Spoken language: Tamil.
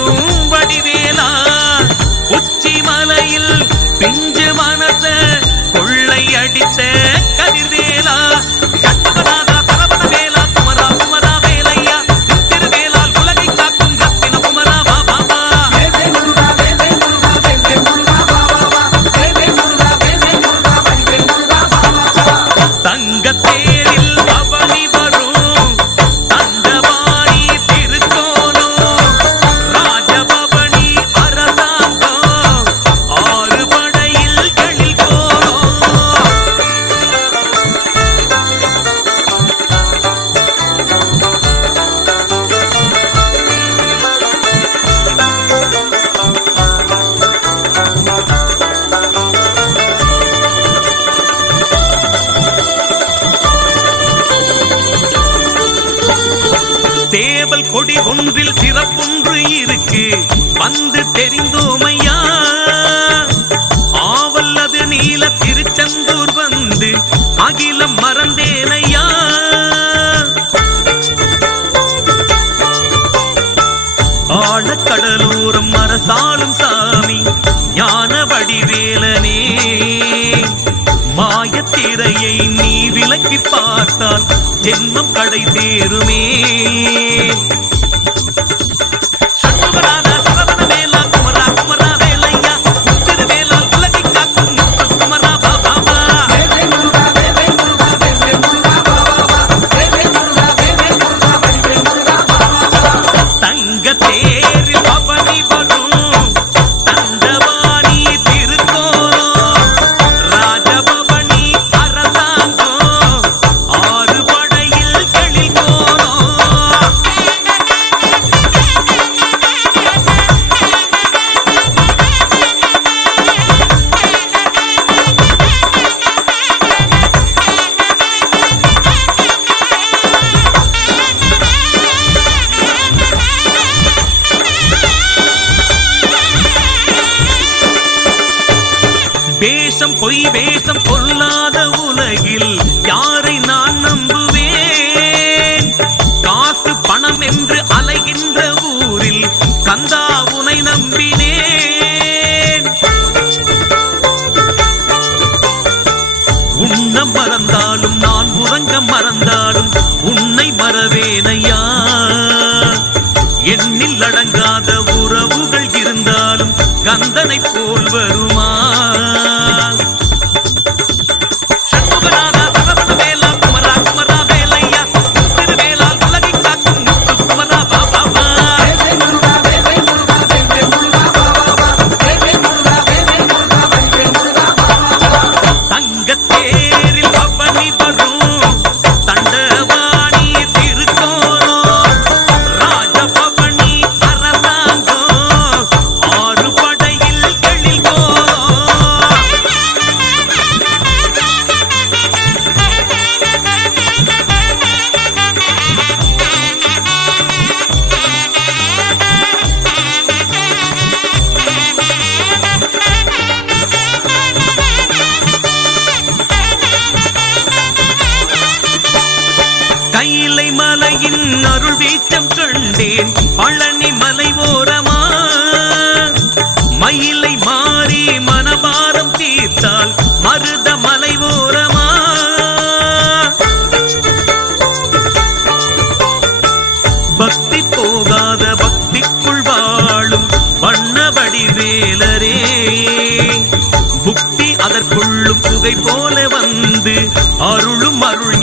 தேடும் வடிவேலா உச்சி மலையில் பிஞ்சு மனச கொள்ளை அடித்த கதிர்வேலா சேவல் கொடி ஒன்றில் சிறப்பொன்று இருக்கு வந்து தெரிந்தோமையா ஆவல்லது நீல திருச்செந்தூர் வந்து அகிலம் மறந்தேனையா ஆழக்கடலூரம் அரசாளும் சாமி ஞான வடிவேலனே மாயத்திரையை நீ விலக்கி பார்த்தால் ஜென்மம் கடை தேருமே வேஷம் பொய் வேஷம் பொல்லாத உலகில் யாரை நான் நம்புவேன் காசு பணம் என்று அலைகின்ற ஊரில் கந்தா உனை நம்பினேன் உன்னை மறந்தாலும் நான் உறங்க மறந்தாலும் உன்னை மறவேனையா எண்ணில் அடங்காத உறவுகள் இருந்தாலும் கந்தனை போல் வருமா கையிலை மலையின் அருள் வீச்சம் கண்டேன் பழனி மலை ஓரமா மயிலை மாறி மனபாரம் தீர்த்தால் மருத மலை ஓரமா பக்தி போகாத பக்திக்குள் வாழும் வண்ண வடிவேலரே புக்தி அதற்குள்ளும் புகை போல வந்து அருளும் அருள்